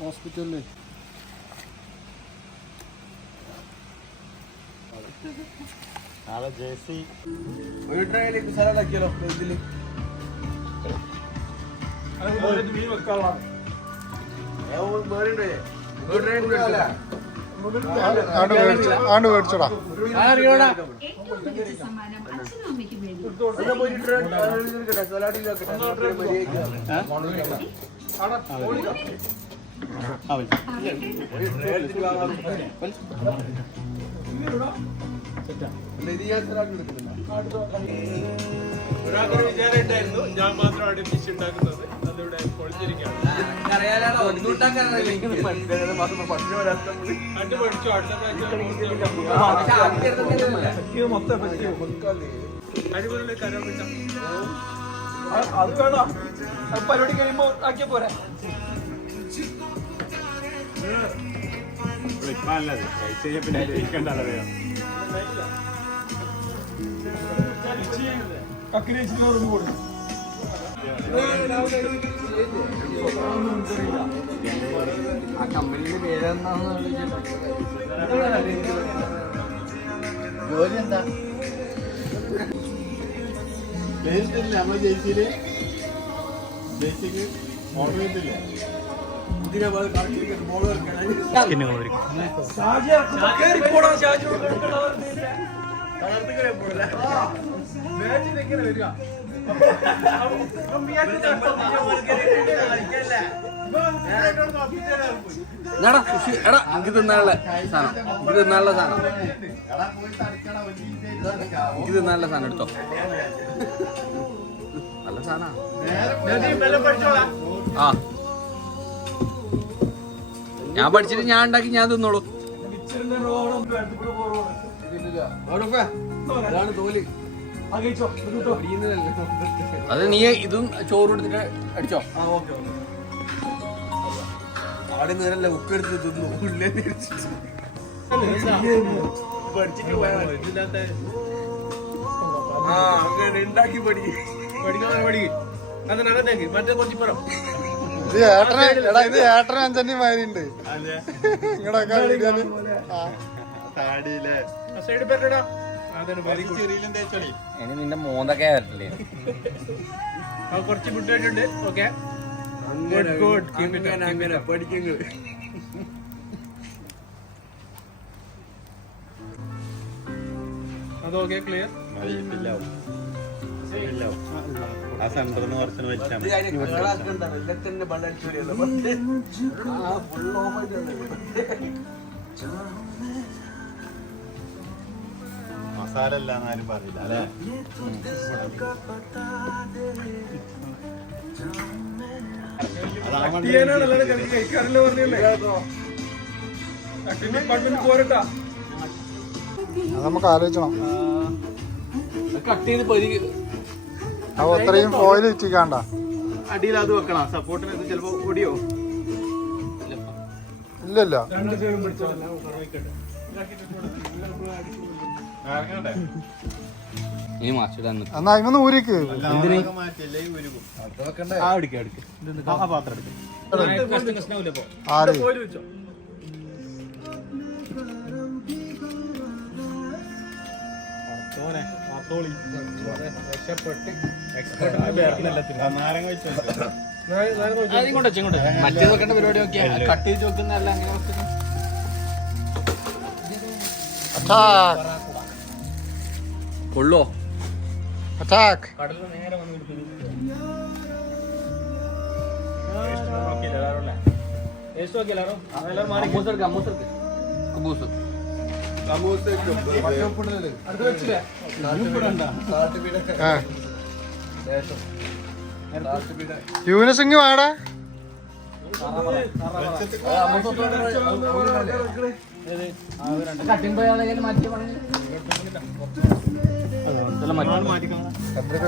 ഹോസ്പിറ്റലിൽ നാളെ ജേഴ്സി ഒരു ട്രെയിനിലേക്ക് സ്ഥലമാക്കിയാലോ ഇതില് മീൻ വെക്കാനുള്ള ആണ്ട് മേടിച്ചോടാ. ഒരാൾക്കൊരു വിചാരം ഉണ്ടായിരുന്നു ഞാൻ മാത്രമാണ് ഫിഷ് ഉണ്ടാക്കുന്നത്. അതിവിടെ പൊളിച്ചിരിക്കുകയാണ്. കണ്ടു പഠിച്ചു. അടുത്ത അടിപൊളി കരം കിട്ടാം. അത് വേണോ പരിപാടി കഴിയുമ്പോ ആക്കിയ പോരാ. ഇപ്പൊ അല്ലത് കഴിച്ച് കഴിഞ്ഞാൽ പിന്നെ കഴിക്കണ്ടല്ലോ. ആ കമ്പനിയുടെ പേരെന്താന്ന് ജോലി എന്താ? നമ്മൾ ജയിച്ചില് ജയിച്ചിക്ക് ഓർഡർ ചെയ്തില്ലേ? എടാ എനിക്ക് തിന്നാനുള്ള സാധനം, എനിക്ക് തിന്നാനുള്ള സാധനം, എനിക്ക് തിന്നാനുള്ള സാധനം എടുത്തോ. നല്ല സാധനമാണ്. ആ ഞാൻ പഠിച്ചിട്ട് ഞാൻ ഉണ്ടാക്കി ഞാൻ തിന്നോളൂ. അത് നീ ഇതും ചോറ് എടുത്തിട്ട് അടിച്ചോ. ആടെ നേരല്ല ഉപ്പ് എടുത്ത് തിന്നു. ഉണ്ടാക്കി പഠിക്കാൻ പഠിക്കും. മറ്റേ കൊച്ചിപ്പുറം ഇത് ഏട്ടന് അഞ്ചന്നി മാരിണ്ട് നിങ്ങളൊക്കെ ഇനി നിന്റെ മൂന്നൊക്കെ വരട്ടില്ലേ. കുറച്ച് വിട്ടിട്ടുണ്ട്. ഓക്കെ അങ്ങനെ പഠിക്കുന്നു. അതൊക്കെ ക്ലിയർ. ആ സെന്ററിന്ന് കുറച്ച് വെച്ചാൽ മസാല അല്ലാന്ന് ആരും പറയില്ല അല്ലേ? നമുക്ക് ആലോചിക്കണം. കട്ട് ചെയ്ത് പൊരി അപ്പൊ അത്രയും ഓയിൽ ഇറ്റിക്കാണ്ട അടിയിൽ അത് വെക്കണം. സപ്പോർട്ടിന് ഇത് ചിലപ്പോ പൊടിയോ ഇല്ലല്ല. ഈ മാച്ചിടാൻ എന്നാ ഇങ്ങനെ ഊരിക്ക്. ആര് മറ്റേ വെക്കേണ്ട പരിപാടി നോക്കിയാ കട്ട് ചെയ്ത് വെക്കുന്നതല്ല. അങ്ങനെ കൊള്ളോ അറ്റാക്ക്. കടലിൽ നേരെ വന്ന് യൂനസിങ് വാടാ. കട്ടിങ് പോയാൽ മാറ്റി പറഞ്ഞു. ചന്ദ്രിക